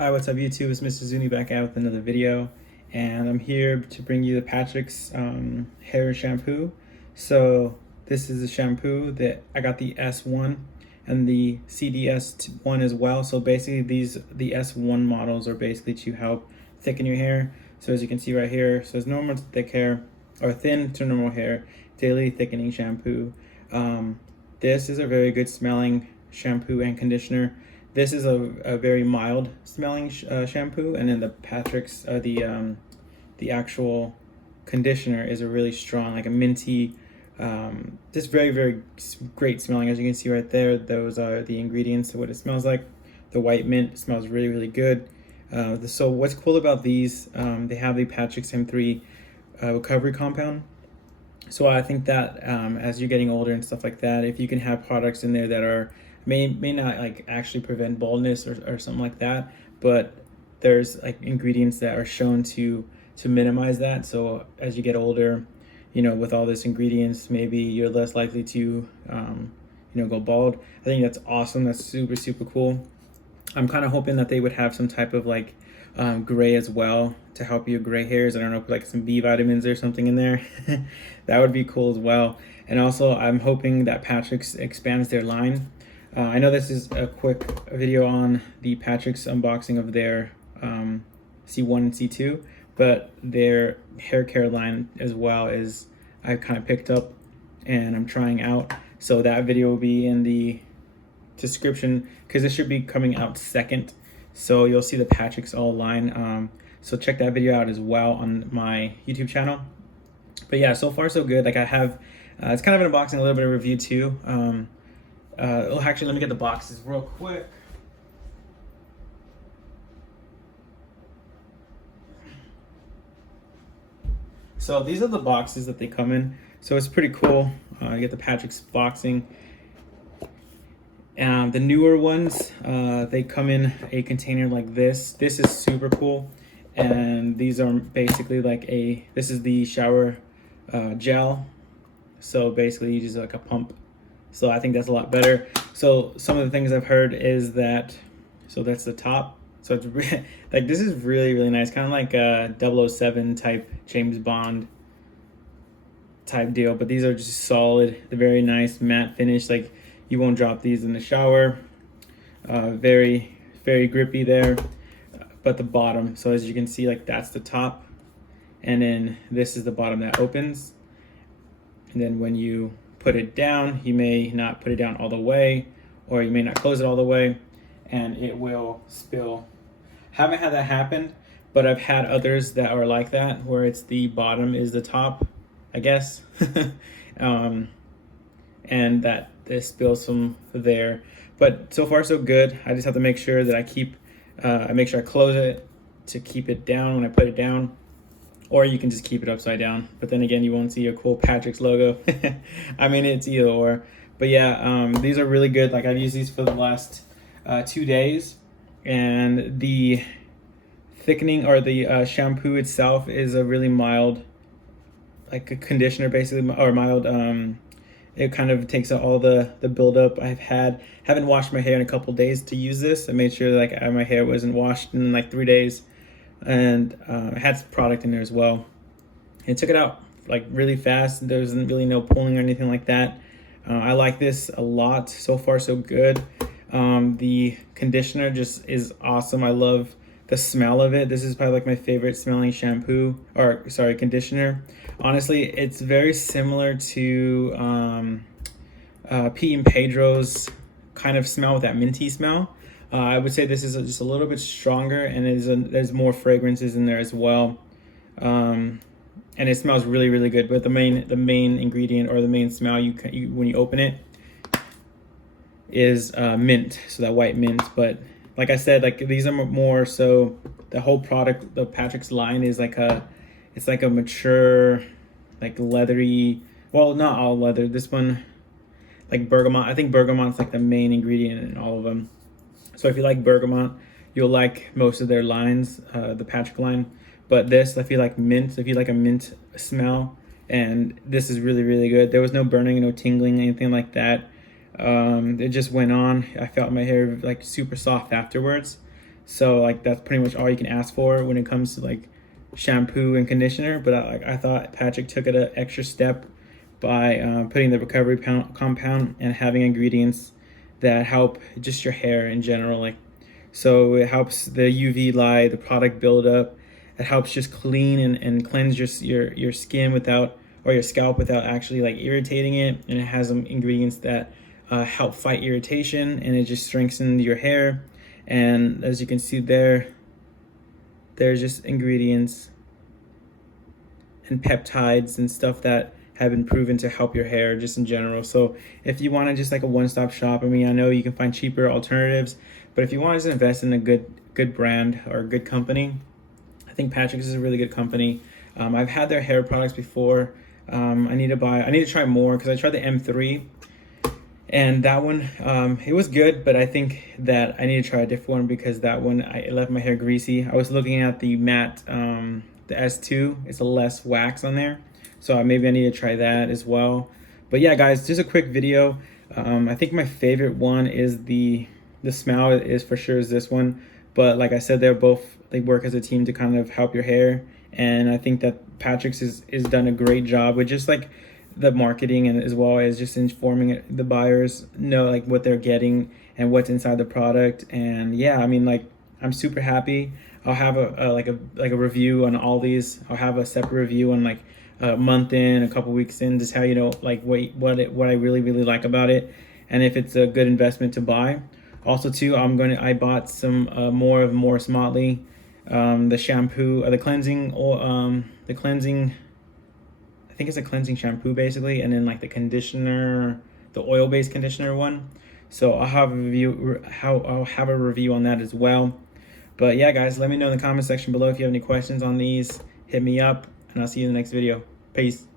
Hi, what's up YouTube? It's Mr. Zuni back out with another video, and I'm here to bring you the Patrick's hair shampoo. So this is a shampoo that I got the S1 and the CDS1 as well. So basically the S1 models are basically to help thicken your hair. So as you can see right here, so it's normal to thick hair or thin to normal hair, daily thickening shampoo. This is a very good smelling shampoo and conditioner. This is a very mild smelling shampoo, and then the Patrick's the actual conditioner is a really strong, like a minty, just very great smelling. As you can see right there, those are the ingredients of what it smells like. The white mint smells really good. So what's cool about these, they have the Patrick's M3 recovery compound. So I think that as you're getting older and stuff like that, if you can have products in there that are may not like actually prevent baldness or something like that, but there's like ingredients that are shown to minimize that. So as you get older, you know, with all these ingredients, maybe you're less likely to you know, go bald. I think that's awesome. That's super cool. I'm kind of hoping that they would have some type of like gray as well to help your gray hairs. I don't know, like some B vitamins or something in there. That would be cool as well. And also I'm hoping that Patrick's expands their line. I know this is a quick video on the Patrick's unboxing of their C1 and C2, but their hair care line as well is I've kind of picked up and I'm trying out. So that video will be in the description because it should be coming out second. So you'll see the Patrick's all line. So check that video out as well on my YouTube channel. But yeah, so far so good. Like I have, it's kind of an unboxing, a little bit of review too. Actually, let me get the boxes real quick. So these are the boxes that they come in. So it's pretty cool. You get the Patrick's boxing. The newer ones, they come in a container like this. This is super cool. And these are basically like this is the shower gel. So basically you just like a pump. So I think that's a lot better. So some of the things I've heard is that, so that's the top. So it's like, this is really nice. Kind of like a 007 type James Bond type deal. But these are just solid. They're very nice matte finish. Like you won't drop these in the shower. Very grippy there. But the bottom, so as you can see, like that's the top. And then this is the bottom that opens. And then when you put it down, you may not put it down all the way, or you may not close it all the way, and it will spill. Haven't had that happen, but I've had others that are like that, where it's the bottom is the top, I guess. And that this spills from there. But so far so good. I just have to make sure that I make sure I close it to keep it down when I put it down. Or you can just keep it upside down. But then again, you won't see a cool Patrick's logo. I mean, it's either or. But yeah, these are really good. Like I've used these for the last 2 days. And the thickening or the shampoo itself is a really mild, like a conditioner basically, or mild. It kind of takes out all the buildup I've had. Haven't washed my hair in a couple days to use this. I made sure like my hair wasn't washed in like 3 days. And it had some product in there as well. It took it out like really fast. There wasn't really no pulling or anything like that. I like this a lot. So far so good. The conditioner just is awesome. I love the smell of it. This is probably like my favorite smelling shampoo, or sorry, conditioner. Honestly, it's very similar to Pete and Pedro's kind of smell, with that minty smell. I would say this is just a little bit stronger, and there's more fragrances in there as well. And it smells really good. But the main ingredient, or the main smell when you open it, is mint. So that white mint. But like I said, like these are more so the whole product. The Patrick's line is like it's like a mature, like leathery. Well, not all leather. This one, like bergamot. I think bergamot's like the main ingredient in all of them. So if you like bergamot, you'll like most of their lines, the Patrick line. But this, I feel like mint, if you like a mint smell, and this is really good. There was no burning, no tingling, anything like that. It just went on. I felt my hair like super soft afterwards. So like that's pretty much all you can ask for when it comes to like shampoo and conditioner. But I thought Patrick took it an extra step by putting the recovery compound and having ingredients that help just your hair in general. Like, so it helps the UV light, the product build up. It helps just clean and cleanse your skin without, or your scalp without actually like irritating it. And it has some ingredients that help fight irritation, and it just strengthens your hair. And as you can see there, there's just ingredients and peptides and stuff that have been proven to help your hair just in general. So if you want to just like a one-stop shop, I mean, I know you can find cheaper alternatives, but if you want to just invest in a good brand or a good company, I think Patrick's is a really good company. I've had their hair products before. I need to try more because I tried the M3, and that one, it was good, but I think that I need to try a different one because that one, it left my hair greasy. I was looking at the matte, the S2, it's a less wax on there. So maybe I need to try that as well. But yeah, guys, just a quick video. I think my favorite one is the smell is for sure is this one. But like I said, they work as a team to kind of help your hair. And I think that Patrick's is done a great job with just like the marketing, and as well as just informing the buyers know like what they're getting and what's inside the product. And yeah, I mean, like, I'm super happy. I'll have a review on all these. I'll have a separate review on like a month in, a couple weeks in, just how you know like what I really like about it, and if it's a good investment to buy. Also too, I bought some more of Morris Motley, the shampoo, the cleansing, or the cleansing, I think it's a cleansing shampoo basically, and then like the conditioner, the oil-based conditioner one. So I'll have a review on that as well. But yeah, guys, let me know in the comment section below if you have any questions on these. Hit me up, and I'll see you in the next video. Peace.